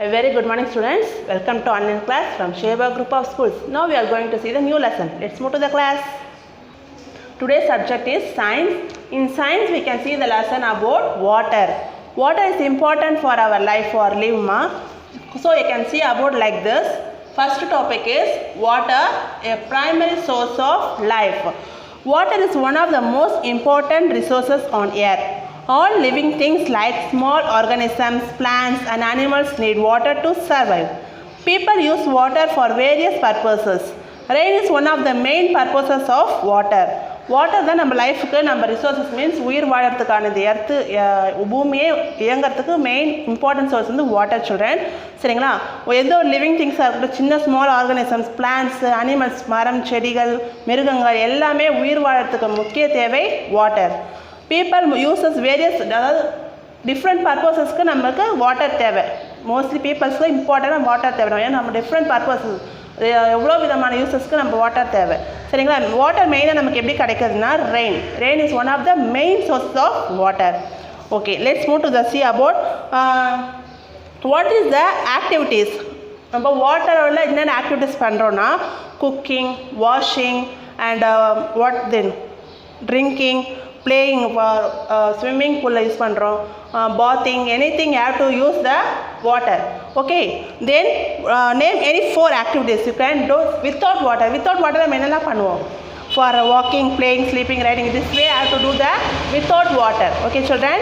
A very good morning students. Welcome to online class from Sheba Group of Schools. Now we are going to see the new lesson. Let's move to the class. Today's subject is science. In science we can see the lesson about water. Water is important for our life or live ma. So you can see about like this. First topic is water, a primary source of life. Water is one of the most important resources on earth. All living things like small organisms, plants and animals need water to survive. People use water for various purposes. Rain is one of the main purposes of water. Water தான் நம்ம லைஃபுக்கு நம்ம resources means உயிர் வாழறதுக்கான இந்த earth பூமியே இயங்கிறதுக்கு main important source வந்து water children. சரிங்களா? எந்த ஒரு லிவிங் திங்ஸாக இருக்கட்டும், சின்ன ஸ்மால் ஆர்கானிசம்ஸ், பிளான்ட்ஸ், அனிமல்ஸ், மரம், செடிகள், மிருகங்கள் எல்லாமே உயிர் வாழறதுக்கு முக்கிய தேவை வாட்டர். பீப்புள் யூசஸ் வேரியஸ், அதாவது டிஃப்ரெண்ட் பர்பஸஸ்க்கு நமக்கு வாட்டர் தேவை. மோஸ்ட்லி பீப்புள்ஸ்க்கு இம்பார்ட்டண்டாக வாட்டர் தேவை. ஏன்னா நம்ம டிஃப்ரெண்ட் பர்பஸஸ் எவ்வளோ விதமான யூசஸ்க்கு நம்ம வாட்டர் தேவை. சரிங்களா? வாட்டர் மெயினாக நமக்கு எப்படி கிடைக்குதுன்னா rain is one of the main source of water. Okay, let's move to the see about what is the activities. நம்ம வாட்டரோட என்னென்ன ஆக்டிவிட்டீஸ் பண்ணுறோன்னா cooking, washing and what then drinking, playing, swimming pool use பண்றோம், bathing, anything you have to use the water. Okay, then name any 4 activities you can do without water. Without water நம்ம என்னெல்லாம் பண்ணுவோம்? For walking, playing, sleeping, riding, this way I have to do the without water. Okay children,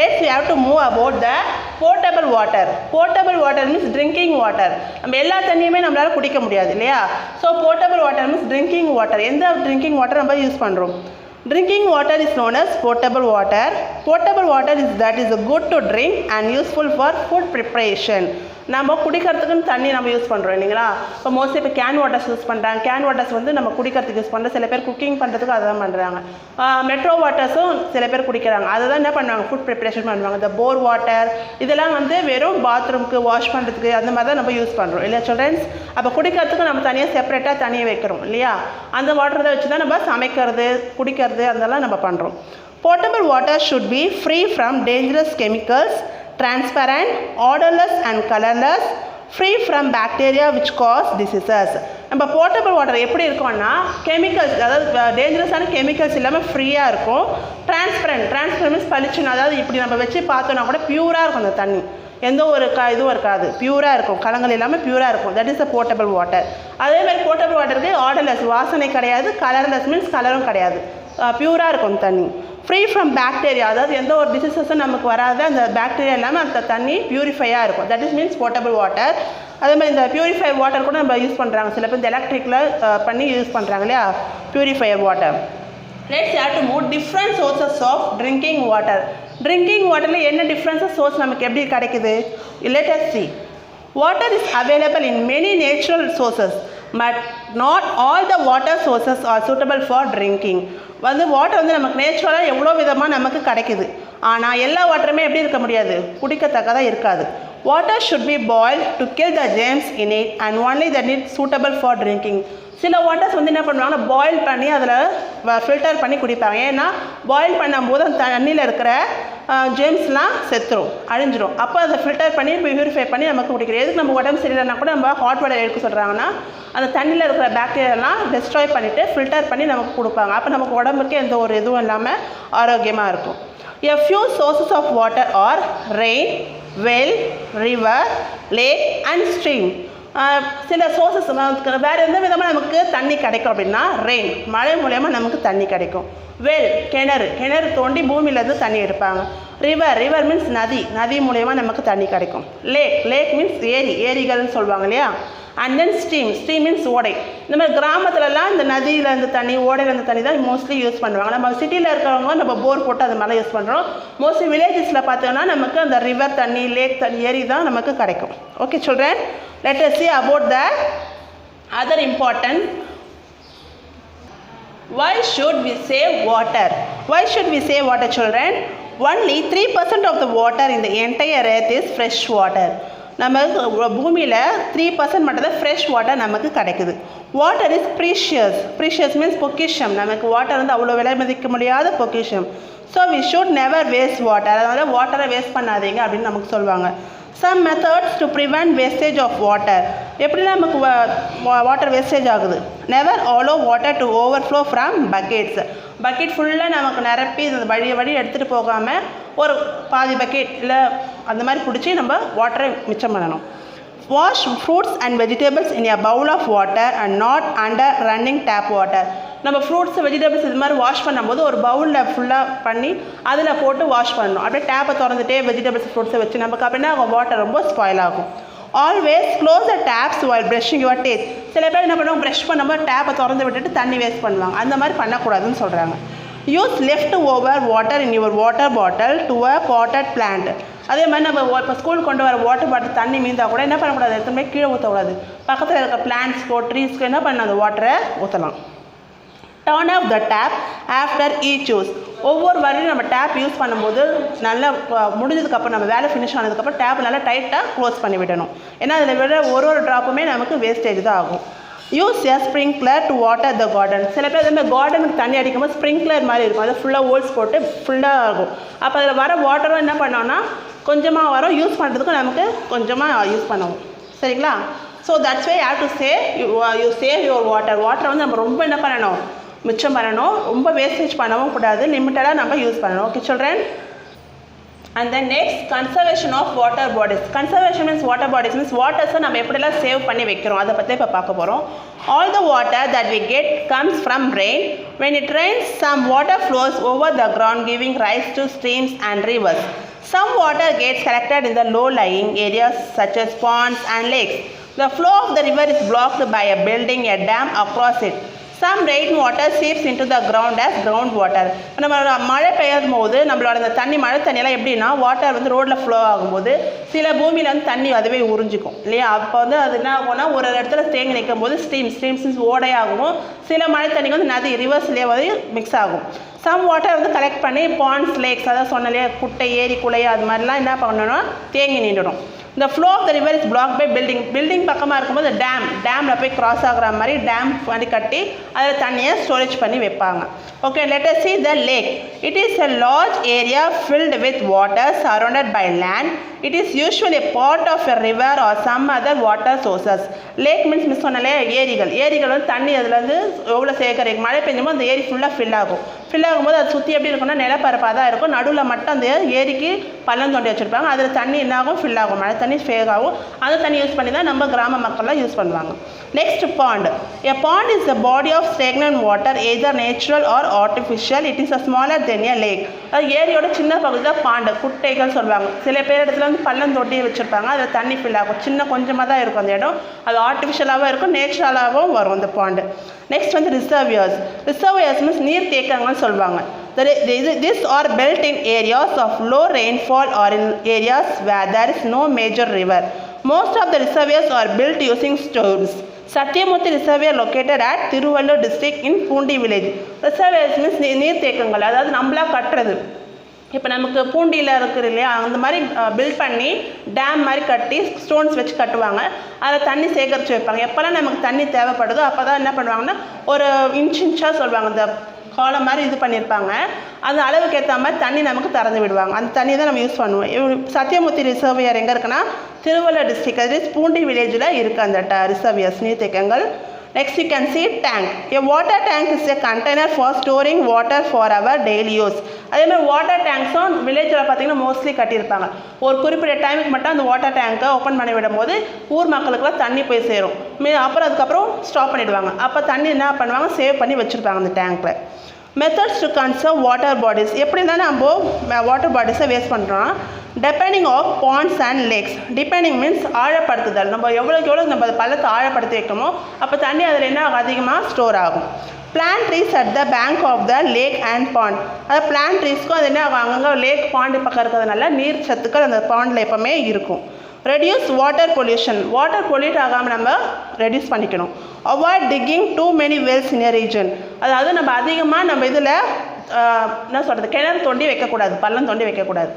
let's we have to move about the potable water. Potable water means drinking water. நம்ம எல்லா தண்ணியுமே நம்மளால குடிக்க முடியாது இல்லையா? So potable water means drinking water. எந்த drinking water நம்ம use பண்றோம்? Drinking water is known as potable water. Potable water is good to drink and useful for food preparation. நம்ம குடிக்கிறதுக்குன்னு தண்ணி நம்ம யூஸ் பண்ணுறோம் இல்லைங்களா? இப்போ மோஸ்ட்லி இப்போ கேன் வாட்டர்ஸ் யூஸ் பண்ணுறாங்க. கேன் வாட்டர்ஸ் வந்து நம்ம குடிக்கிறதுக்கு யூஸ் பண்ணுறோம். சில பேர் குக்கிங் பண்ணுறதுக்கு அதை தான் பண்ணுறாங்க. மெட்ரோ வாட்டர்ஸும் சில பேர் குடிக்கிறாங்க. அதை தான் என்ன பண்ணுவாங்க? ஃபுட் ப்ரிப்பரேஷன் பண்ணுவாங்க. இந்த போர் வாட்டர் இதெல்லாம் வந்து வெறும் பாத்ரூம்க்கு வாஷ் பண்ணுறதுக்கு அந்த மாதிரி தான் நம்ம யூஸ் பண்ணுறோம் இல்லையா சில்ட்ரன்ஸ்? அப்போ குடிக்கிறதுக்கு நம்ம தனியாக செப்பரேட்டாக தனியாக வைக்கிறோம் இல்லையா? அந்த வாட்டரை வச்சு தான் நம்ம சமைக்கிறது, குடிக்கிறது அதெல்லாம் நம்ம பண்ணுறோம். Potable water should be free from dangerous chemicals, transparent, odorless and colorless, free from bacteria which cause diseases. நம்ம போர்ட்டபிள் வாட்டர் எப்படி இருக்கும்னா கெமிக்கல்ஸ், அதாவது டேஞ்சரஸான கெமிக்கல்ஸ் இல்லாமல் ஃப்ரீயாக இருக்கும். டிரான்ஸ்பரண்ட் மீன்ஸ் பளிச்சுன்னு, அதாவது இப்படி நம்ம வச்சு பார்த்தோன்னா கூட பியூராக இருக்கும் அந்த தண்ணி. எந்த ஒரு இதுவும் இருக்காது, பியூராக இருக்கும், கலங்கள் இல்லாமல் பியூராக இருக்கும். That is the portable water. அதேமாதிரி போர்ட்டபிள் வாட்டருக்கு ஆர்டர்லெஸ், வாசனை கிடையாது, கலர்லெஸ் மீன்ஸ் கலரும் கிடையாது, பியூராக இருக்கும் தண்ணி. ஃப்ரீ ஃப்ரம் பாக்டீரியா, அதாவது எந்த ஒரு டிசீஸஸும் நமக்கு வராது, அந்த பாக்டீரியா இல்லாமல் அந்த தண்ணி பியூரிஃபையாக இருக்கும். That is means portable water. அதேமாதிரி இந்த பியூரிஃபை வாட்டர் கூட நம்ம யூஸ் பண்ணுறாங்க. சில பேர் இந்த எலக்ட்ரிக்கில் பண்ணி யூஸ் பண்ணுறாங்க இல்லையா, purifier water. Let's have to move different sources of drinking water. Drinking வாட்டரில் என்ன டிஃப்ரென்ஸஸ் சோர்ஸ் நமக்கு எப்படி கிடைக்குது? Let us see. Water is available in many natural sources, but not all the water sources are suitable for drinking. வந்து water வந்து நமக்கு நேச்சுரலாக எவ்வளோ விதமாக நமக்கு கிடைக்குது. ஆனால் எல்லா வாட்டருமே எப்படி இருக்க முடியாது? குடிக்கத்தக்கதாக இருக்காது. Water should be boiled to kill the germs in it and only that is suitable for drinking. சில வாட்டர்ஸ் வந்து என்ன பண்ணுவாங்கன்னா பாயில் பண்ணி அதில் ஃபில்டர் பண்ணி குடிப்பாங்க. ஏன்னா பாயில் பண்ணும்போது அந்த தண்ணியில் இருக்கிற ஜெம்ஸ்லாம் செத்துரும், அழிஞ்சிரும். அப்போ அதை ஃபில்டர் பண்ணி பியூரிஃபை பண்ணி நமக்கு குடிக்கிறோம். எதுக்கு நம்ம உடம்பு சரியில்லைனா கூட நம்ம ஹாட் வாட்டர் எடுக்க சொல்கிறாங்கன்னா அந்த தண்ணியில் இருக்கிற பாக்டீரியாலாம் டெஸ்ட்ராய் பண்ணிவிட்டு ஃபில்டர் பண்ணி நமக்கு கொடுப்பாங்க. அப்போ நமக்கு உடம்புக்கு எந்த ஒரு இதுவும் இல்லாமல் ஆரோக்கியமாக இருக்கும். A few sources of water are rain, well, river, lake and stream. சில சோர்சஸ் வேறு எந்த விதமாக நமக்கு தண்ணி கிடைக்கும் அப்படின்னா ரெயின், மழை மூலயமா நமக்கு தண்ணி கிடைக்கும். வெல், கிணறு தோண்டி பூமியிலேருந்து தண்ணி எடுப்பாங்க. ரிவர் மீன்ஸ் நதி மூலயமா நமக்கு தண்ணி கிடைக்கும். லேக் மீன்ஸ் ஏரிகள்னு சொல்லுவாங்க இல்லையா? அண்ட் தென் ஸ்ட்ரீம் மீன்ஸ் ஓடை. இந்த மாதிரி கிராமத்துலலாம் இந்த நதியில் இருந்து தண்ணி, ஓடையில் இருந்து தண்ணி தான் மோஸ்ட்லி யூஸ் பண்ணுவாங்க. நம்ம சிட்டியில் இருக்கிறவங்க நம்ம போர் போட்டு அது மாதிரிலாம் யூஸ் பண்ணுறோம். மோஸ்ட்லி வில்லேஜஸில் பார்த்தோன்னா நமக்கு அந்த ரிவர் தண்ணி, லேக் தண்ணி, ஏரி தான் நமக்கு கிடைக்கும். Okay children, let us see about the other important. Why should we save water? Why should we save water children? Only 3% of the water in the entire earth is fresh water. நம்ம பூமியில் 3% மட்டும் தான் fresh water நமக்கு கிடைக்குது. Water is precious means பொக்கிஷம். நமக்கு water வந்து அவ்வளோ விலை மதிக்க முடியாத பொக்கிஷம். So we should never waste water. அதனால் வாட்டரை வேஸ்ட் பண்ணாதீங்க அப்படின்னு நமக்கு சொல்லுவாங்க. Some methods to prevent wastage of water. எப்படிலாம் நமக்கு வாட்டர் வேஸ்டேஜ் ஆகுது? Never allow water to overflow from buckets. Bucket ஃபுல்லாக நமக்கு நிரப்பி வழி எடுத்துகிட்டு போகாமல் ஒரு பாதி பக்கெட் இல்லை அந்த மாதிரி பிடிச்சி நம்ம வாட்டரை மிச்சம் பண்ணணும். Wash fruits and vegetables in a bowl of water and not under running tap water. நம்ம ஃப்ரூட்ஸ் வெஜிடபிள்ஸ் இது மாதிரி வாஷ் பண்ணும்போது ஒரு பவுலில் ஃபுல்லாக பண்ணி அதில் போட்டு வாஷ் பண்ணணும். அப்படியே டேப்பை திறந்துட்டே வெஜிடபிள்ஸ் ஃப்ரூட்ஸை வச்சு நமக்கு அப்படின்னா வாட்டர் ரொம்ப ஸ்பாயில் ஆகும். Always close the taps while brushing your teeth. சில பேர் என்ன பண்ணுவாங்க, ப்ரஷ் பண்ணும்போது டேப்பை திறந்து விட்டுட்டு தண்ணி வேஸ்ட் பண்ணுவாங்க. அந்த மாதிரி பண்ணக்கூடாதுன்னு சொல்கிறாங்க. Use left over water in your water bottle to a potted plant. அதே மாதிரி நம்ம இப்போ ஸ்கூல் கொண்டு வர வாட்டர் பாட்டில் தண்ணி மீந்தால் கூட என்ன பண்ணக்கூடாது, எத்தனை கீழே ஊற்றக்கூடாது. பக்கத்தில் இருக்க பிளான்ட்ஸ்க்கோ ட்ரீஸ்க்கோ என்ன பண்ண அந்த வாட்டரை ஊற்றலாம். Turn off the tap after each use. ஒவ்வொரு வரையும் நம்ம டேப் யூஸ் பண்ணும்போது நல்லா முடிஞ்சதுக்கப்புறம் நம்ம வேலை ஃபினிஷ் ஆனதுக்கப்புறம் டேப் நல்லா டைட்டாக க்ளோஸ் பண்ணி விடணும். ஏன்னா அதில் விட ஒரு ட்ராப்புமே நமக்கு வேஸ்டேஜ் தான் ஆகும். Use a sprinkler to water the garden. சில பேர் அதே மாதிரி கார்டனுக்கு தண்ணி அடிக்கும்போது ஸ்ப்ரிங்க்லர் மாதிரி இருக்கும், அது ஃபுல்லாக ஹோல்ஸ் போட்டு ஃபுல்லாக ஆகும். அப்போ அதில் வர வாட்டரும் என்ன பண்ணோன்னா கொஞ்சமாக வரும், யூஸ் பண்ணுறதுக்கு நமக்கு கொஞ்சமாக யூஸ் பண்ணுவோம். சரிங்களா? So that's why have to save you save your water. வாட்டரை வந்து நம்ம ரொம்ப என்ன பண்ணணும், மிச்சம் பண்ணணும். ரொம்ப வேஸ்டேஜ் பண்ணவும் கூடாது, லிமிட்டடாக நம்ம யூஸ் பண்ணணும். Okay children? And then next, conservation of water bodies. Conservation means water bodies means waters நம்ம எப்படிலாம் சேவ் பண்ணி வைக்கிறோம் அதை பற்றி இப்போ பார்க்க போகிறோம். All the water that we get comes from rain. When it rains, some water flows over the ground giving rise to streams and rivers. Some water gets collected in the low-lying areas such as ponds and lakes. The flow of the river is blocked by a building a dam across it. Some rain water seeps into the ground as ground water. நம்ம மழை பெய்யும் போது நம்மளோட அந்த தண்ணி மழை தண்ணியெல்லாம் எப்படின்னா வாட்டர் வந்து ரோட்டில் ஃப்ளோ ஆகும்போது சில பூமியில் வந்து தண்ணி அதுவே உறிஞ்சிக்கும் இல்லையா. அப்போ வந்து அது என்ன ஆகும்னா ஒரு இடத்துல தேங்கி நிற்கும் போது ஸ்ட்ரீம்ஸ் ஓடையாகவும், சில மழை தண்ணி வந்து நதி ரிவர்ஸ்லேயே வந்து மிக்ஸ் ஆகும். சம் வாட்டர் வந்து கலெக்ட் பண்ணி பாண்ட்ஸ் லேக்ஸ் அதாவது சொன்னாலே குட்டை ஏரி குளை அது மாதிரிலாம் என்ன பண்ணணும்னா தேங்கி நின்றுடும். The flow of the river is blocked by building பக்கமாக இருக்கும்போது டேமில் போய் கிராஸ் ஆகிற மாதிரி டேம் மாதிரி கட்டி அதில் தண்ணியை ஸ்டோரேஜ் பண்ணி வைப்பாங்க. Okay, let us see the lake. It is a large area filled with water surrounded by land. It is usually a part of a river or some other water sources. Lake means miss சொன்னாலே ஏரிகள் வந்து தண்ணி அதில் வந்து எவ்வளோ சேகரிக்கும். மழை பெஞ்சும்போது அந்த ஏரி ஃபுல்லாக ஃபில் ஆகும்போது அது சுற்றி எப்படி இருக்குன்னா நிலப்பரப்பாக தான் இருக்கும். நடுவில் மட்டும் அந்த ஏரிக்கு பள்ளம் தோண்டி வச்சுருப்பாங்க. அதில் தண்ணி என்ன ஆகும், ஃபில் ஆகும். மழை தண்ணி ஃபேக் ஆகும். அந்த தண்ணி யூஸ் பண்ணி தான் நம்ம கிராம மக்கள்லாம் யூஸ் பண்ணுவாங்க. Next bond. A pond is a body of stagnant water either natural or artificial. It is a smaller than a lake. அது ஏரியோட சின்ன பகுதி தான் பாண்டு, குட்டைகள் சொல்லுவாங்க. சில பேர் இடத்துல வந்து பள்ளம் தொட்டி வச்சுருப்பாங்க, அதில் தண்ணி ஃபில் ஆகும். சின்ன கொஞ்சமாக தான் இருக்கும் அந்த இடம். அது ஆர்டிஃபிஷியலாகவும் இருக்கும், நேச்சுரலாகவும் வரும் அந்த பாண்டு. நெக்ஸ்ட் வந்து ரிசர்வியர்ஸ் மீன்ஸ் நீர் தேக்கங்கள்னு சொல்லுவாங்க. These are built in areas of low rainfall or in areas where there is no major river. Most of the reservoirs are built using stones. Satyamurthy reservoir located at Tiruvallur district in Pundi village. Reservoirs means நீர் தேக்கங்கள், அதாவது நம்மளா கட்டுறது. இப்போ நமக்கு பூண்டியில் இருக்குது இல்லையா, அந்த மாதிரி பில்ட் பண்ணி டேம் மாதிரி கட்டி ஸ்டோன்ஸ் வச்சு கட்டுவாங்க. அதில் தண்ணி சேகரித்து வைப்பாங்க. எப்போல்லாம் நமக்கு தண்ணி தேவைப்படுதோ அப்போ தான் என்ன பண்ணுவாங்கன்னா ஒரு இன்ச்சாக சொல்லுவாங்க, இந்த காலம் மாதிரி இது பண்ணியிருப்பாங்க. அந்த அளவுக்கு ஏற்ற மாதிரி தண்ணி நமக்கு திறந்து விடுவாங்க. அந்த தண்ணி தான் நம்ம யூஸ் பண்ணுவோம். சத்தியமூர்த்தி ரிசர்வியர் எங்கே இருக்குன்னா திருவள்ளூர் டிஸ்ட்ரிக்ட், அது பூண்டி வில்லேஜில் இருக்குது அந்த ரிசர்வியர்ஸ் நீர்த்தேக்கங்கள். Next you can see tank. A water tank is a container for storing water for our daily use. அதே மாதிரி வாட்டர் டேங்க்ஸும் வில்லேஜில் பார்த்தீங்கன்னா மோஸ்ட்லி கட்டியிருப்பாங்க. ஒரு குறிப்பிட்ட டைமுக்கு மட்டும் அந்த வாட்டர் டேங்கை ஓப்பன் பண்ணி விடும்போது ஊர் மக்களுக்குலாம் தண்ணி போய் சேரும். அதுக்கப்புறம் ஸ்டாப் பண்ணிவிடுவாங்க. அப்போ தண்ணி என்ன பண்ணுவாங்க, சேவ் பண்ணி வச்சுருப்பாங்க அந்த டேங்க்கில். Methods to conserve water bodies. எப்படின்னா நம்ம வாட்டர் பாடிஸை வேஸ்ட் பண்ணுறோம். Deepening of ponds and lakes. Deepening means ஆழப்படுத்துதல். நம்ம எவ்வளோக்கு எவ்வளோ நம்ம பள்ளத்தை ஆழப்படுத்தி வைக்கணுமோ அப்போ தண்ணி அதில் என்ன அதிகமாக ஸ்டோர் ஆகும். Plant trees at the bank of the lake and pond. அதாவது பிளான்ட் ட்ரீஸ்க்கும் அது என்ன அங்கங்கே லேக் பாண்டு பக்கம் இருக்கிறதுனால நீர் சத்துக்கள் அந்த பாண்டில் எப்போவுமே இருக்கும். Reduce water pollution. Water pollute ஆகாமல் நம்ம ரெடியூஸ் பண்ணிக்கணும். Avoid digging too many wells in a region. அதாவது நம்ம அதிகமாக நம்ம இதில் என்ன சொல்கிறது, கிணறு தோண்டி வைக்கக்கூடாது, பள்ளம் தோண்டி வைக்கக்கூடாது.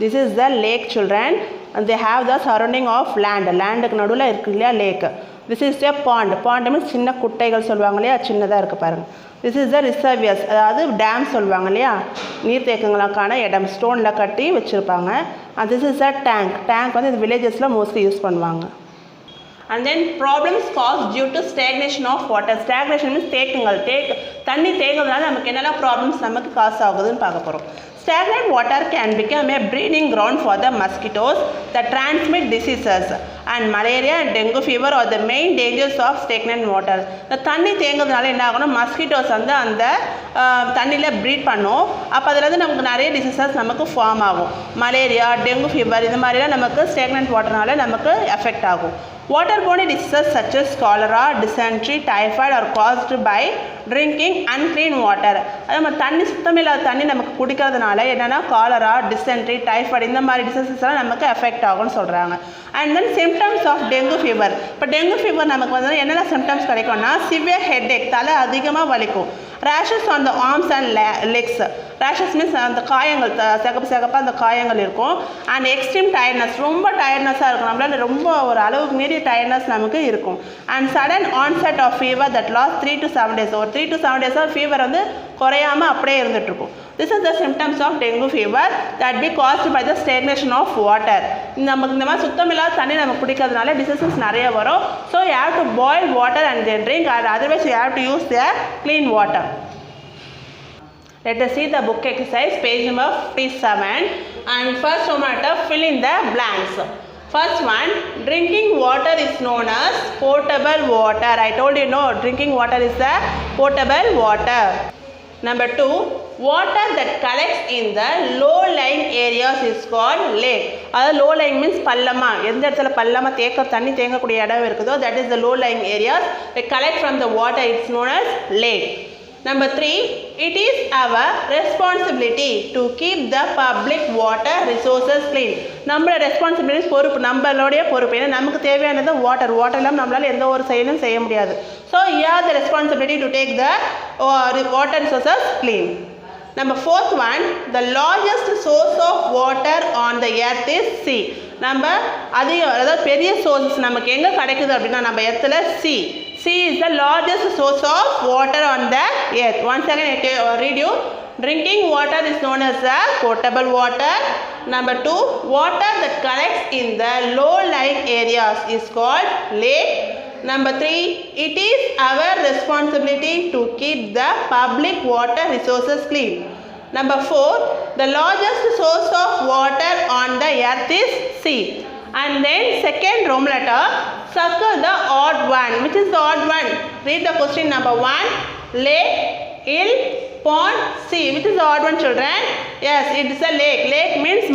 This is the lake children and they have the surrounding of land. லேண்டுக்கு நடுவில் இருக்கு இல்லையா lakh. This is a pond. Pond means சின்ன குட்டைகள் சொல்லுவாங்க இல்லையா, சின்னதாக இருக்குது பாருங்கள். திஸ் இஸ் த ரிசர்வியர்ஸ், அதாவது டேம் சொல்லுவாங்க இல்லையா, நீர்த்தேக்கங்களுக்கான இடம் ஸ்டோனில் கட்டி வச்சுருப்பாங்க. And this is the tank வந்து இந்த வில்லேஜஸில் மோஸ்ட்லி யூஸ் பண்ணுவாங்க. And then problems caused due to stagnation of water. Stagnation means தண்ணி தேங்குறதுனால நமக்கு என்னெல்லாம் ப்ராப்ளம்ஸ் நமக்கு காசு ஆகுதுன்னு பார்க்க போகிறோம். Stagnant water can become a breeding ground for the mosquitoes that transmit diseases, and malaria and dengue fever are the main dangers of stagnant water. இந்த தண்ணி தேங்குறதுனால என்ன ஆகணும், மஸ்கிட்டோஸ் வந்து அந்த தண்ணியில் ப்ரீட் பண்ணும். அப்போ அதில் நமக்கு நிறைய டிசீசஸ் நமக்கு ஃபார்ம் ஆகும். மலேரியா, டெங்கு ஃபீவர் இது மாதிரிலாம் நமக்கு ஸ்டாக்னன்ட் வாட்டர்னால நமக்கு எஃபெக்ட் ஆகும். Waterborne diseases such as cholera, dysentery, typhoid are caused by drinking unclean water. அது நம்ம தண்ணி சுத்தமில்லாத தண்ணி நமக்கு குடிக்கிறதுனால என்னென்னா காலரா, டிசென்ட்ரி, டைஃபாய்டு இந்த மாதிரி டிசீசஸ்லாம் நமக்கு எஃபெக்ட் ஆகும்னு சொல்கிறாங்க. And then symptoms of dengue fever. இப்போ டெங்கு ஃபீவர் நமக்கு வந்து என்னென்ன சிம்டம்ஸ் கிடைக்கும்னா சிவியர் ஹெட்ஏக், தலை அதிகமாக வலிக்கும். Rashes on the arms and legs. Rashes means அந்த காயங்கள் சிகப்பாக அந்த காயங்கள் இருக்கும். அண்ட் எக்ஸ்ட்ரீம் டயர்ட்னஸ், ரொம்ப டயர்ட்னஸாக இருக்கும், நம்மளால் ரொம்ப ஒரு அளவுக்கு மீறி டயர்ட்னஸ் நமக்கு இருக்கும். And sudden onset of fever that last 3 to 7 days. ஒரு 3 to 7 days ஃபீவர் வந்து குறையாமல் அப்படியே இருந்துகிட்ருக்கும். This is the symptoms of dengue fever that be caused by the stagnation of water. நமக்கு இந்த மாதிரி சுத்தமில்லாத தண்ணி நம்ம குடிக்கிறதுனால டிசீசஸ் நிறைய வரும். So you have to boil water and then drink, or otherwise you have to use the clean water. Let us see the book exercise, page number 57. And first one, fill in the blanks. First one, drinking water is known as potable water. I told you, no, drinking water is the potable water. Number 2, water that collects in the low-lying areas is called lake. அதாவது low-lying means பள்ளமா, எந்த இடத்துல பள்ளமா தண்ணி தேங்கக்கூடிய இடம் இருக்குதோ that is the low-lying areas. They collect from the water, it's known as lake. Number 3, it is our responsibility to keep the public water resources clean. நம்மளோட responsibilities பொறுப்பு, நம்மளுடைய பொறுப்பு. ஏன்னா நமக்கு தேவையானது வாட்டர் இல்லாமல் நம்மளால் எந்த ஒரு செயலும் செய்ய முடியாது. So you have the responsibility to take the water resources clean. Number 4th one, the largest source of water on the earth is sea. நம்ம அதாவது பெரிய சோர்ஸஸ் நமக்கு எங்கே கிடைக்குது அப்படின்னா நம்ம எர்த்தில் sea. Sea is the largest source of water on the earth. Once again I read you. Drinking water is known as the potable water. Number 2, water that collects in the low-lying areas is called lake. Number 3, it is our responsibility to keep the public water resources clean. Number 4, the largest source of water on the earth is sea. And then second Roman letter, circle the odd one. Which is the odd one? Read the question. Number 1, lake, hill, pond, sea. Which is the odd one, children? Yes, it is a lake. Lake means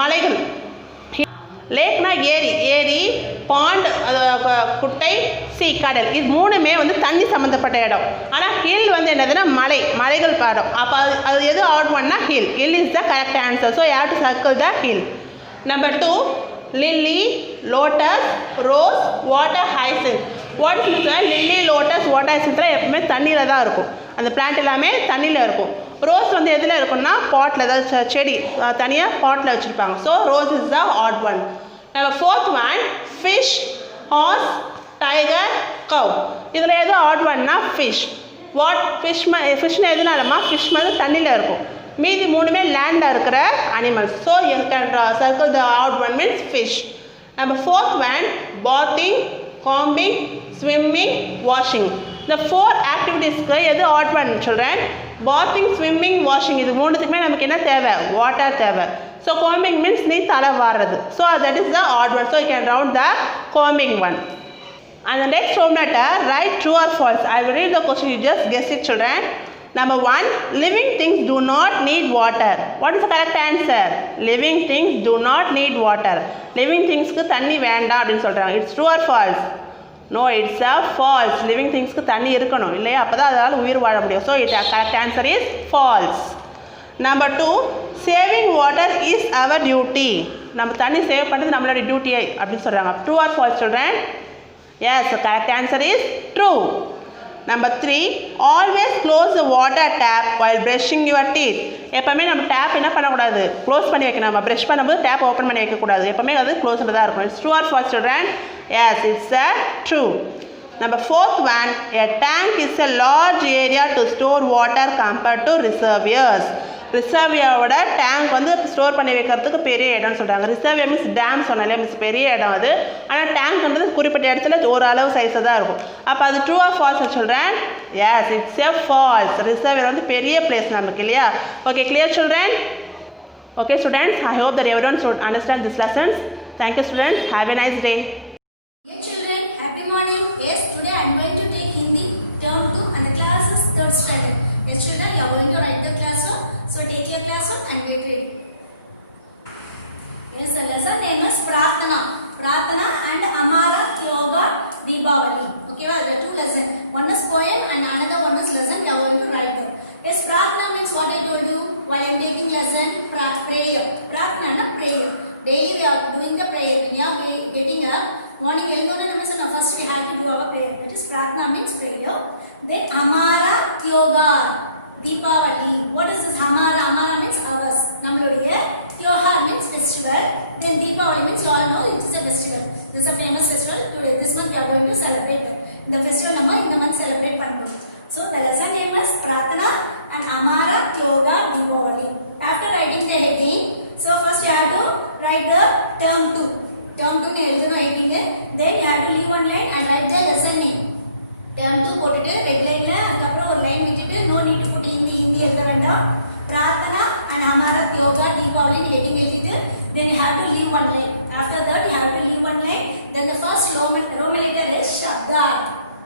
மலைகள். லேக்னா ஏரி, bond குட்டை, C கடல். இது மூணுமே வந்து தண்ணி சம்மந்தப்பட்ட இடம். ஆனால் ஹில் வந்து என்னதுன்னா மலைகள் பாடம். அப்போ அது எது ஆட் ஒன்னா hill is the correct answer. So you have to circle the hill. Number 2, lily, lotus, rose, water hyacinth. What is lily, lotus, water hyacinth எப்பவுமே தண்ணியில் தான் இருக்கும். அந்த பிளான்ட் எல்லாமே தண்ணியில் இருக்கும். ரோஸ் வந்து எதில் இருக்குன்னா பாட்டில், ஏதாவது செடி தனியாக பாட்டில் வச்சுருப்பாங்க. So rose is the odd one. Number 4th one, fish, horse, tiger, cow. இதில் எது ஆட் ஒன்னா ஃபிஷ். ஃபிஷ்னா எதுனாலமா ஃபிஷ் வந்து தண்ணியில் இருக்கும். மீதி மூணுமே லேண்டில் இருக்கிற animals. So you can circle the odd one means fish. Number 4th one, bathing, combing, swimming, washing. இந்த 4 ஆக்டிவிட்டீஸ்க்கு எது odd one children? Bathing, swimming, washing. இது மூணுத்துக்குமே நமக்கு என்ன தேவை? வாட்டர் தேவை. ஸோ combing மீன்ஸ் நீ தலை வாடுறது. So that is the odd one. So you can round the combing one. And the next home letter, write true or false. I will read the question, you just guess it, children. Number 1, living things do not need water. What is the correct answer? Living things do not need water. Living thingsக்கு தண்ணி வேண்டாம் அப்படின்னு சொல்கிறாங்க. It's true or false? No, it's a false. Living thingsக்கு தண்ணி இருக்கணும் இல்லையா, அப்போ தான் அதனால் உயிர் வாழ முடியும். So it correct answer is false. Number 2, saving water is our duty. நம்ம தண்ணி சேவ் பண்ணுறது நம்மளோட டியூட்டி அப்படின்னு சொல்கிறாங்க. True or false, children? Yes, the correct answer is true. Number 3, always close the water tap while brushing your teeth. எப்பவுமே நம்ம tape என்ன பண்ணக்கூடாது? க்ளோஸ் பண்ணி வைக்கணும். நம்ம ப்ரஷ் பண்ணும்போது டேப் ஓப்பன் பண்ணி வைக்கக்கூடாது. எப்பவுமே அது க்ளோஸில் தான் இருக்கும். It's true or false, children? Yes, it's true. Number fourth one, a tank is a large area to store water compared to reservoirs. ரிசர்வியரோட டேங்க் வந்து ஸ்டோர் பண்ணி வைக்கிறதுக்கு பெரிய இடம்னு சொல்கிறாங்க. ரிசர்வியர் மீன்ஸ் டேம் சொன்னாலே மீன்ஸ் பெரிய இடம் அது. ஆனால் டேங்க்ன்றது குறிப்பிட்ட இடத்துல ஒரு அளவு சைஸாக தான் இருக்கும். அப்போ அது ட்ரூ ஆர் ஃபால்ஸ் சொல்கிறேன்? Yes, it's a false. Reservoir வந்து பெரிய பிளேஸ் நமக்கு இல்லையா? Okay, clear children? Okay students, I hope that everyone should understand these lessons. Thank you students. Have a nice day. Dear children, happy morning. Yes, today I am going to take Hindi term 2 and the class is 3rd standard. Yes children, you are going to write the class one. So take your class one and get ready. Yes, the lesson name is Prarthana. Prarthana and Amara Yoga Deepavali. Okay, well, there are two lessons. One is poem and another one is lesson. You are going to write it. Yes, Prarthana means what I told you while I am taking lesson. Prayer. Prarthana na prayer. Daily we are doing the prayer. When you are getting up, morning first we have to do our prayer. That is Prarthana means prayer. Then Amara Yoga Deepavali. What is this Amara? Amara means ours. Nammaloda Yoga means festival. Then Deepavali means you all know it is a festival. This is a famous festival. Today this month we are going to celebrate the festival. Namma in the month celebrate pannuvom. So the lesson name is Prarthana and Amara Yoga Deepavali. After writing the heading, so first you have to write the term 2. Term 2 ne eludano heading. Then you have to leave one line and write the lesson name. Term 2 போட்டுட்டு red line ல அதுக்கப்புறம் ஒரு line விட்டுட்டு no need to put hindi எழுத வேண்டாம். Prarthana and Amara Yoga Deepavali heading எழுதிட்டு then you have to leave one line. After that you have to leave one line. Then the first Roman letter is Shabdat.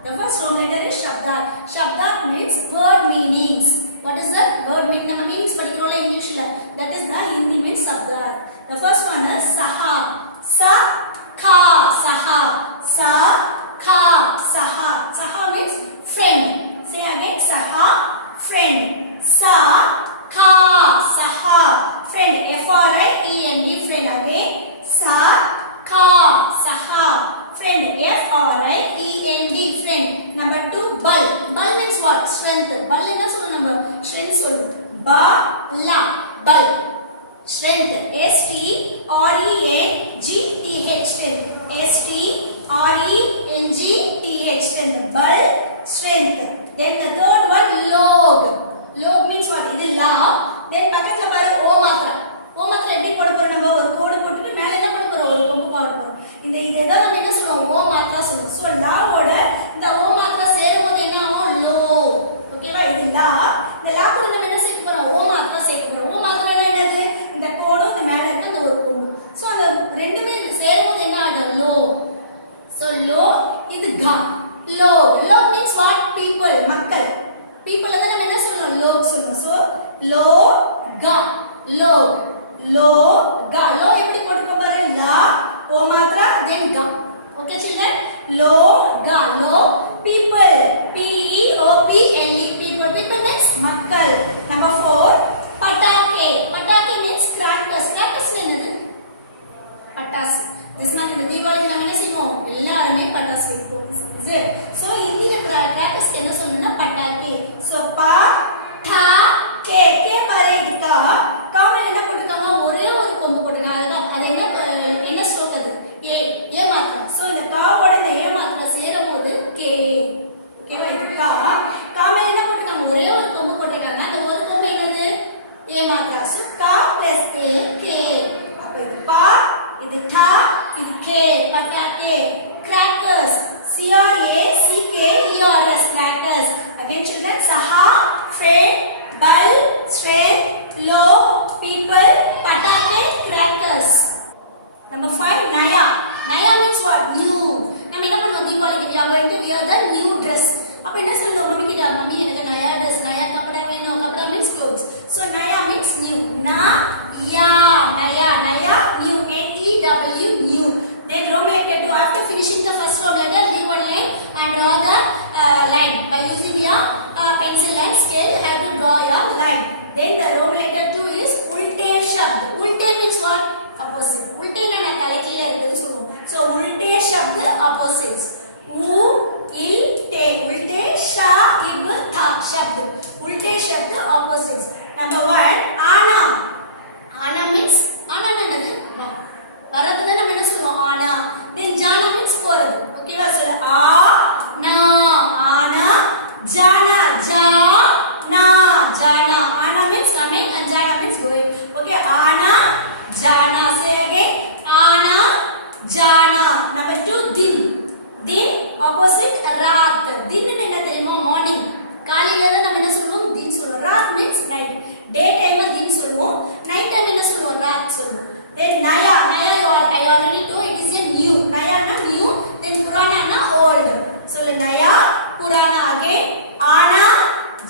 The first Roman letter is Shabdat. Shabdat means word meanings. What is that? Word meaning. Nama meanings particularly English la. That is the Hindi means Shabdat. The first one is Saha. Sa, Kha, Saha. Sa, Kha, Saha. Saha means friend. Say again. Saha, friend. Sa, Kha, Saha. Friend. F-R-I-E-N-D. Friend again. Sa, Kha, Saha. Friend. F-R-I-E-N-D. Friend. Number 2, Bal. Bal means what? Strength. Bal enna sollu number? Strength sollu. Ba, la. Bal. Strength. S-T-R-E-N-G-T-H. Strength. S-T-R-E-N-G-T-H. Strength. Bal. Strength. Then the third one, log. Log means what? This is la. Then பக்கத்துல பாரு O மாத்ரா. O மாத்ரா எப்படி போட போறோம்? நம்ம ஒரு கோடு போட்டுட்டு மேல என்ன பண்ண போறோம்? ஒரு கொம்பு போட போறோம். இத நம்ம என்ன சொல்றோம்? O மாத்ரா சொல்றோம். சோ லாவோட இந்த O மாத்ரா சேரும்போது என்ன ஆகும்? லோ. ஓகேவா? இது லா. இந்த லா கூட நம்ம என்ன சேர்க்க போறோம்? O மாத்ரா சேர்க்க போறோம். O மாத்ரா என்னது? இந்த கோடும் இந்த மேல இருக்க அந்த ஒரு கொம்பு. சோ அந்த ரெண்டுமே சேரும்போது என்ன ஆகும்? லோ. So low இது ga. Low. Low means what? People, மக்கள். People வந்து நம்ம என்ன சொல்றோம்? log சொல்றோம். So low ga. Low. Low ga. Low எப்படி போட்டுக்க பாரு? la, o மாத்ரா, then ga. Okay children? Low ga. Low people. P E O P L E. People. People means மக்கள். Number 4, patake. Patake means crackers. Crackers என்னது? பட்டாசு. This month இந்த தீபாவளிக்கு நம்ம என்ன செய்வோம்? எல்லாரும் பட்டாசு வெடிப்போம். So இந்திய crackers என்ன சொல்லணும்னா பட்டாக்கே. So pa tha ke ke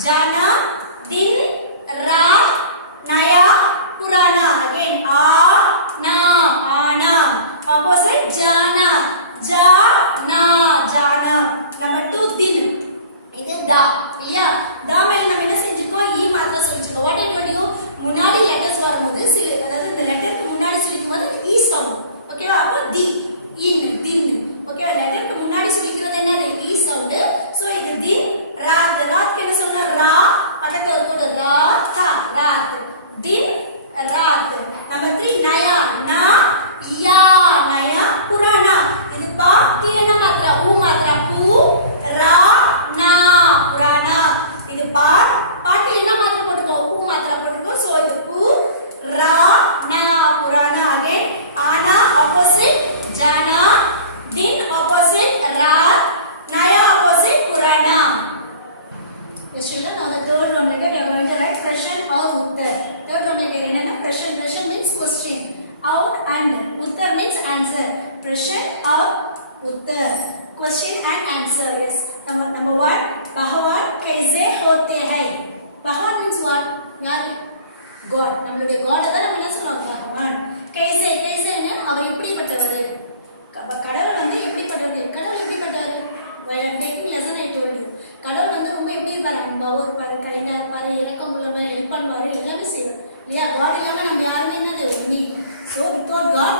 jana, din, raat, naya, purana. Again, na, ana. Opposite, jana, jana, jana. Number 2, din. இது da. இல்லையா? da மேல நம்ம என்ன செஞ்சிருக்கோம்? ஈ மாத்திரம் சொல்லிருக்கோம். What I told you? முன்னாடி லெட்டர்ஸ் வரும்போது அதாவது இந்த லெட்டருக்கு முன்னாடி சொல்லிக்கும்போது ஈ சவுண்ட். ஓகேவா? அப்போ தி, இன், தின். ஓகேவா? லெட்டருக்கு முன்னாடி சொல்லிக்கிறது என்னது? ஈ சவுண்ட். சோ இது தின், ராத். ராத் என்ன சொல்லலாம்? ரா பக்கத்துல ஒரு ரா, தா, ராத். தின், ராத். நம்பர் 3, நயா. நா, யா, நயா, புராணா. இது பா கீழ என்ன மாத்திரா? ஊ மாத்திரா. பூ, ரா, நா, புராணா. இது பா பாட்டில் என்ன மாத்திரை போட்டுக்கோ? ஊ மாத்திரை போட்டுக்கோ. சோ இது பூ, ரா, நா, புராணா. அகைன் ஆனா ஆப்போசிட் ஜானா, தின் ஆப்போசிட் ராத், நயா ஆப்போசிட் புராணா. Yes, children, now the third one letter we are going to write prashan or uttar. Third one letter என்னன்னா prashan. Prashan means question. Out and uttar means answer. Prashan or uttar. Question and answer. Yes. Number 1, Bhagwan kaise hote hai? Bhagwan means what? யாரு? God. நம்மளுடைய God தான் நம்ம என்ன சொல்லுவோம்? பகவான். கைசே கைசேன்னு அவர் எப்படிப்பட்டவர்? கடவுள் வந்து எப்படிப்பட்டவர்? கடவுள் எப்படிப்பட்டவர்? While I'm taking lesson I told you. கடவுள் வந்து ரொம்ப எப்படி இருப்பாரு? அன்பாவும் இருப்பாரு, கைட்டா இருப்பாரு, இறக்கம் உள்ளவா, ஹெல்ப் பண்ணுவாரு, எல்லாமே செய்வார். இல்லையா? God இல்லாம நம்ம யாருமே என்னது? So without God